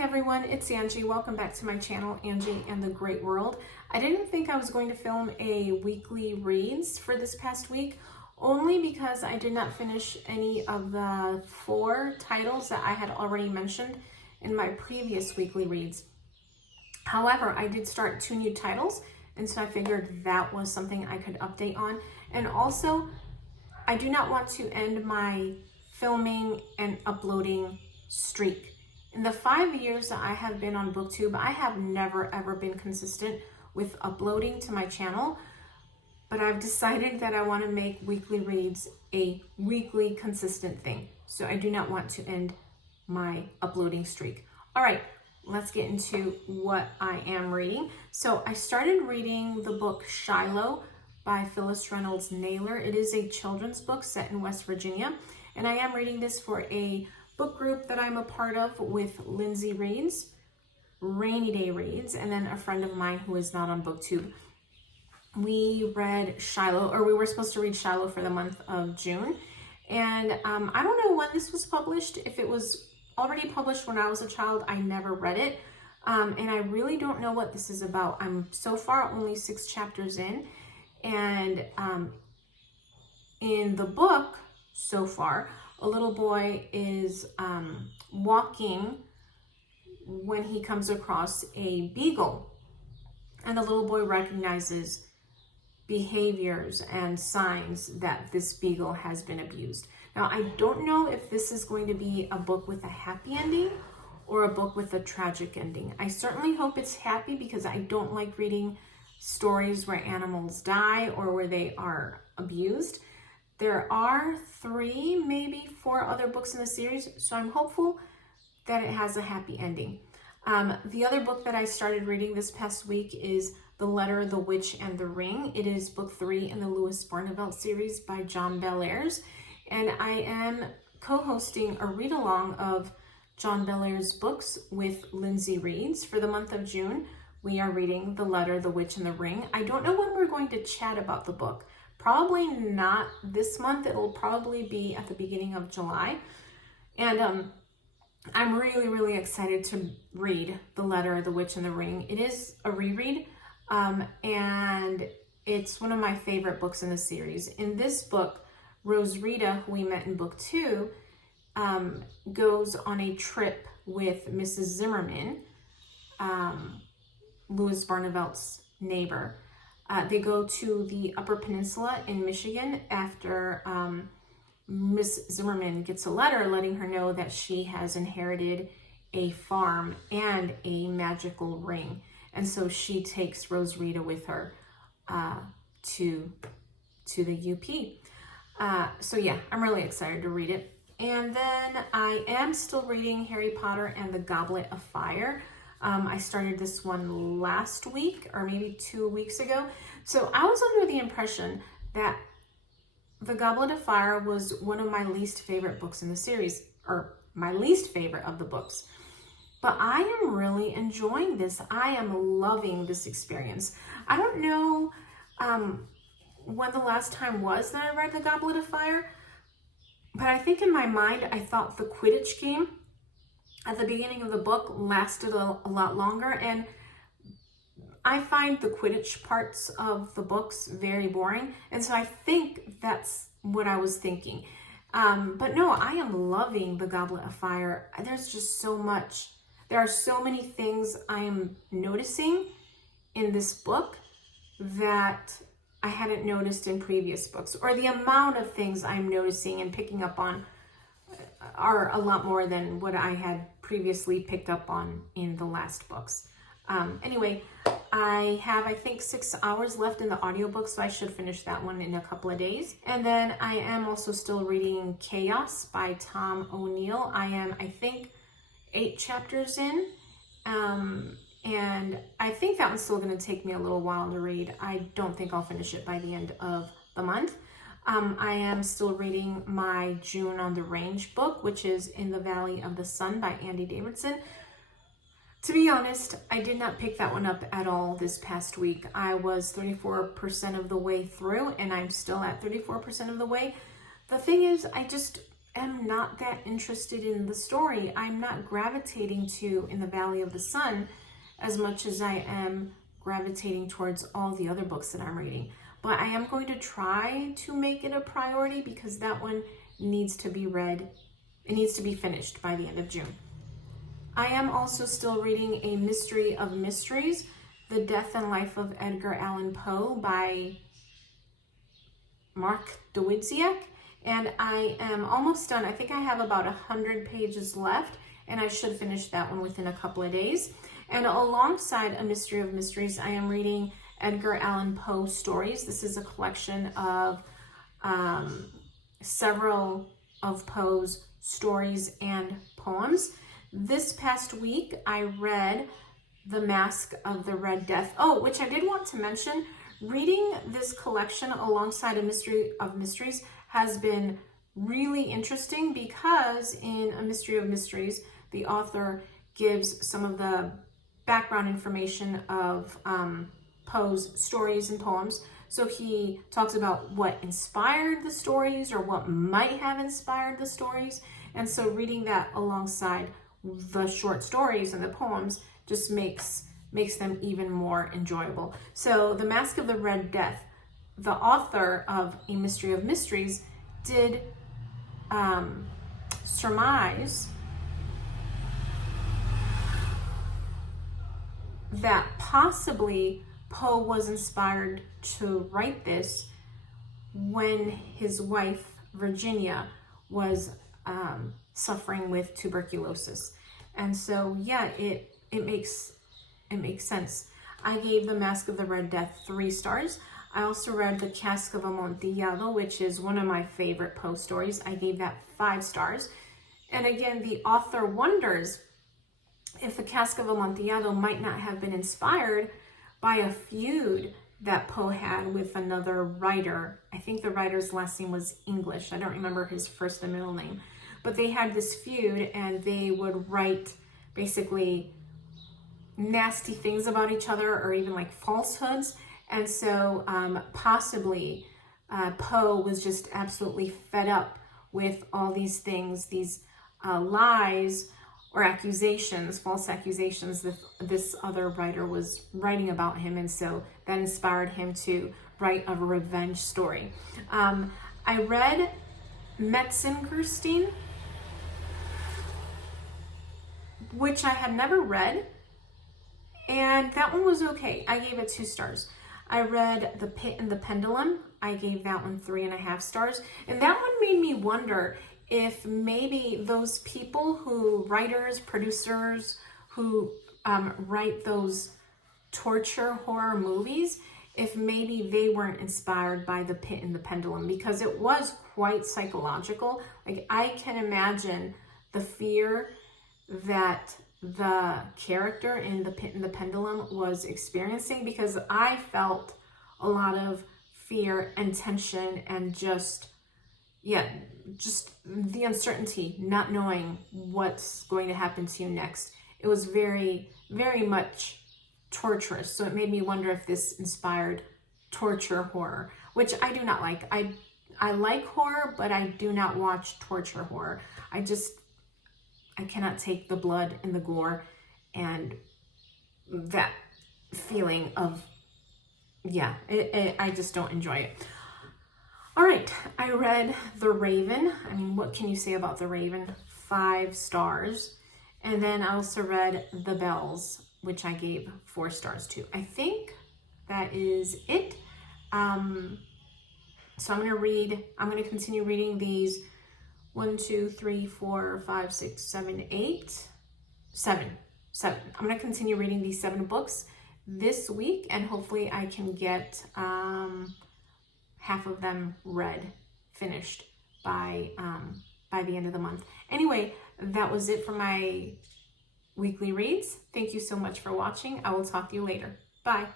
everyone, it's Angie. Welcome back to my channel, Angie and the Great World. I didn't think I was going to film a weekly reads for this past week, only because I did not finish any of the 4 titles that I had already mentioned in my previous weekly reads. However, I did start 2 new titles, and so I figured that was something I could update on. And also, I do not want to end my filming and uploading streak. In the 5 years that I have been on BookTube, I have never ever been consistent with uploading to my channel, but I've decided that I want to make weekly reads a weekly consistent thing. So I do not want to end my uploading streak. All right, let's get into what I am reading. So I started reading the book Shiloh by Phyllis Reynolds Naylor. It is a children's book set in West Virginia, and I am reading this for a book group that I'm a part of with Lindsay Reads, Rainy Day Reads, and then a friend of mine who is not on BookTube. We read Shiloh, or we were supposed to read Shiloh for the month of June. And I don't know when this was published. If it was already published when I was a child, I never read it. And I really don't know what this is about. I'm so far only 6 chapters in. And in the book so far, a little boy is walking when he comes across a beagle, and the little boy recognizes behaviors and signs that this beagle has been abused. Now, I don't know if this is going to be a book with a happy ending or a book with a tragic ending. I certainly hope it's happy, because I don't like reading stories where animals die or where they are abused. There are 3, maybe 4 other books in the series, so I'm hopeful that it has a happy ending. The other book that I started reading this past week is The Letter, the Witch, and the Ring. It is book 3 in the Louis Barnevelt series by John Bellairs, and I am co-hosting a read-along of John Bellairs' books with Lindsay Reads. For the month of June, we are reading The Letter, the Witch, and the Ring. I don't know when we're going to chat about the book. Probably not this month. It'll probably be at the beginning of July. And I'm really excited to read The Letter, the Witch, and the Ring. It is a reread, and it's one of my favorite books in the series. In this book, Rosrita, who we met in book 2, goes on a trip with Mrs. Zimmerman, Louis Barnevelt's neighbor. They go to the Upper Peninsula in Michigan after Miss Zimmerman gets a letter letting her know that she has inherited a farm and a magical ring. And so she takes Rosrita with her to the UP. So yeah, I'm really excited to read it. And then I am still reading Harry Potter and the Goblet of Fire. I started this one last week, or maybe 2 weeks ago. So I was under the impression that The Goblet of Fire was one of my least favorite books in the series, or my least favorite of the books. But I am really enjoying this. I am loving this experience. I don't know when the last time was that I read The Goblet of Fire, but I think in my mind, I thought the Quidditch game at the beginning of the book lasted a lot longer, and I find the Quidditch parts of the books very boring, and so I think that's what I was thinking. But no, I am loving The Goblet of Fire. There's just so much. There are so many things I am noticing in this book that I hadn't noticed in previous books, or the amount of things I'm noticing and picking up on are a lot more than what I had previously picked up on in the last books. Anyway, I have, I think, 6 hours left in the audiobook, so I should finish that one in a couple of days. And then I am also still reading Chaos by Tom O'Neill. I am, I think, 8 chapters in, and I think that one's still going to take me a little while to read. I don't think I'll finish it by the end of the month. I am still reading my June on the Range book, which is In the Valley of the Sun by Andy Davidson. To be honest, I did not pick that one up at all this past week. I was 34% of the way through, and I'm still at 34% of the way. The thing is, am not that interested in the story. I'm not gravitating to In the Valley of the Sun as much as I am gravitating towards all the other books that I'm reading. But I am going to try to make it a priority because that one needs to be read. It needs to be finished by the end of June. I am also still reading A Mystery of Mysteries, The Death and Life of Edgar Allan Poe by Mark Dawidziak. And I am almost done. I think I have about 100 pages left, and I should finish that one within a couple of days. And alongside A Mystery of Mysteries, I am reading Edgar Allan Poe stories. This is a collection of several of Poe's stories and poems. This past week, I read The Mask of the Red Death. Oh, which I did want to mention, reading this collection alongside A Mystery of Mysteries has been really interesting because in A Mystery of Mysteries, the author gives some of the background information of Poe's stories and poems. So he talks about what inspired the stories or what might have inspired the stories. And so reading that alongside the short stories and the poems just makes them even more enjoyable. So The Mask of the Red Death, the author of A Mystery of Mysteries did surmise that possibly Poe was inspired to write this when his wife, Virginia, was suffering with tuberculosis. And so, yeah, it makes sense. I gave The Mask of the Red Death 3 stars. I also read The Cask of Amontillado, which is one of my favorite Poe stories. I gave that 5 stars. And again, the author wonders if The Cask of Amontillado might not have been inspired by a feud that Poe had with another writer. I think the writer's last name was English. I don't remember his first and middle name. But they had this feud, and they would write basically nasty things about each other or even like falsehoods. And so possibly Poe was just absolutely fed up with all these things, these lies or accusations, false accusations that this other writer was writing about him. And so that inspired him to write a revenge story. I read Metzengerstein, which I had never read. And that one was okay. I gave it 2 stars. I read The Pit and the Pendulum. I gave that one 3.5 stars. And that one made me wonder if maybe those people who, writers, producers, who write those torture horror movies, if maybe they weren't inspired by The Pit and the Pendulum, because it was quite psychological. Like, I can imagine the fear that the character in The Pit and the Pendulum was experiencing, because I felt a lot of fear and tension and just the uncertainty, not knowing what's going to happen to you next. It was very, very much torturous. So it made me wonder if this inspired torture horror, which I do not like. I like horror, but I do not watch torture horror. I cannot take the blood and the gore and that feeling of, I just don't enjoy it. All right, I read The Raven. I mean, what can you say about The Raven? 5 stars. And then I also read The Bells, which I gave 4 stars to. I think that is it. So I'm going to continue reading these 1, 2, 3, 4, 5, 6, 7, 8, 7. I'm going to continue reading these 7 books this week, and hopefully I can get half of them finished by the end of the month. Anyway, that was it for my weekly reads. Thank you so much for watching. I will talk to you later. Bye.